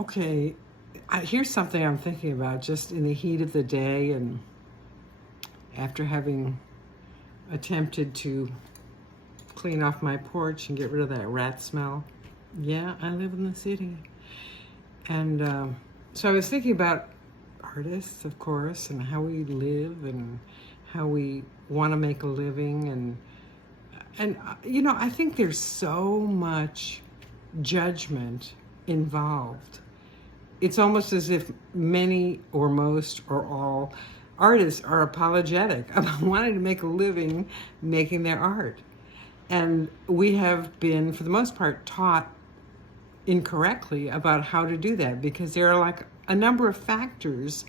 Okay, here's something I'm thinking about just in the heat of the day and after having attempted to clean off my porch and get rid of that rat smell. Yeah, I live in the city. And so I was thinking about artists, of course, and how we live and how we want to make a living. And I think there's so much judgment involved. It's almost as if many or most or all artists are apologetic about wanting to make a living making their art. And we have been, for the most part, taught incorrectly about how to do that because there are like a number of factors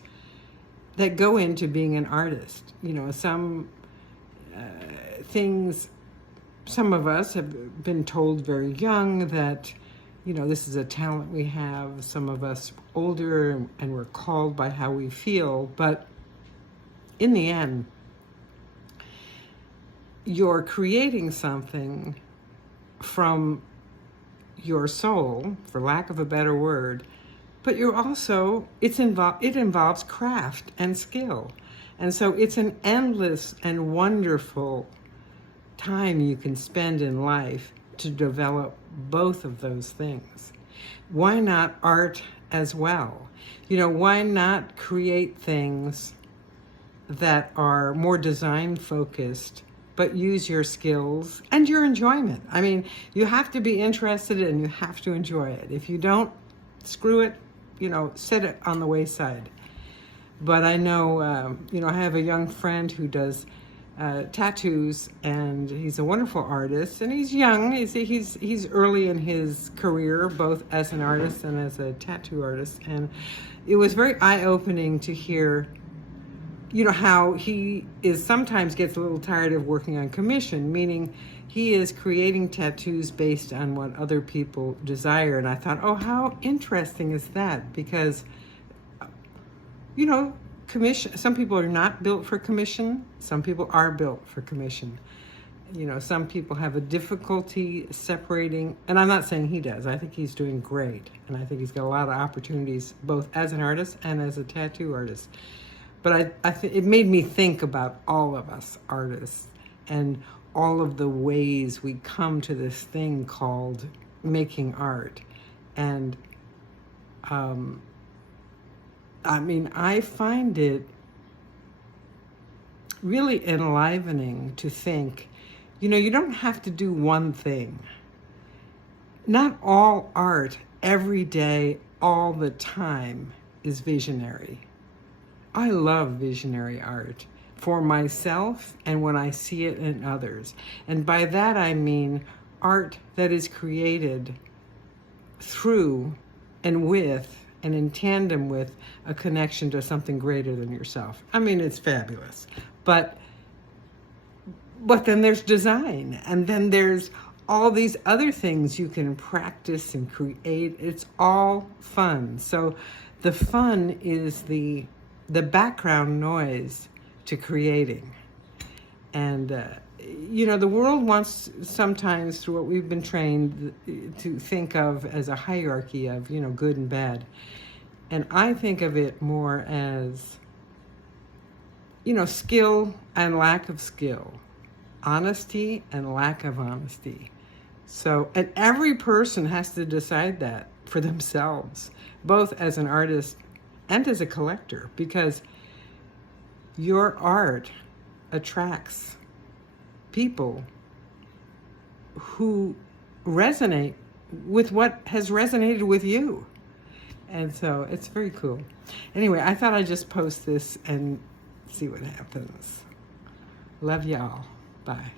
that go into being an artist. Some things, some of us have been told very young that this is a talent we have. Some of us older and we're called by how we feel. But in the end, you're creating something from your soul, for lack of a better word, but it involves craft and skill. And so it's an endless and wonderful time you can spend in life to develop both of those things. Why not art as well? Why not create things that are more design focused, but use your skills and your enjoyment? I mean, you have to be interested and you have to enjoy it. If you don't, screw it, set it on the wayside. But I know, I have a young friend who does tattoos, and he's a wonderful artist, and he's young. He's early in his career, both as an artist and as a tattoo artist. And it was very eye-opening to hear, how he sometimes gets a little tired of working on commission, meaning he is creating tattoos based on what other people desire. And I thought, oh, how interesting is that? Because, commission, some people are not built for commission. Some people are built for commission. Some people have a difficulty separating, and I'm not saying he does. I think he's doing great. And I think he's got a lot of opportunities, both as an artist and as a tattoo artist. But it made me think about all of us artists and all of the ways we come to this thing called making art. And I find it really enlivening to think, you don't have to do one thing. Not all art every day, all the time, is visionary. I love visionary art for myself and when I see it in others. And by that I mean art that is created through and with and in tandem with a connection to something greater than yourself. I mean, it's fabulous. But then there's design, and then there's all these other things you can practice and create. It's all fun. So the fun is the background noise to creating. And, the world wants sometimes, through what we've been trained to think of as a hierarchy of, good and bad. And I think of it more as, skill and lack of skill, honesty and lack of honesty. So, and every person has to decide that for themselves, both as an artist and as a collector, because your art attracts people who resonate with what has resonated with you. And so it's very cool. Anyway, I thought I'd just post this and see what happens. Love y'all. Bye.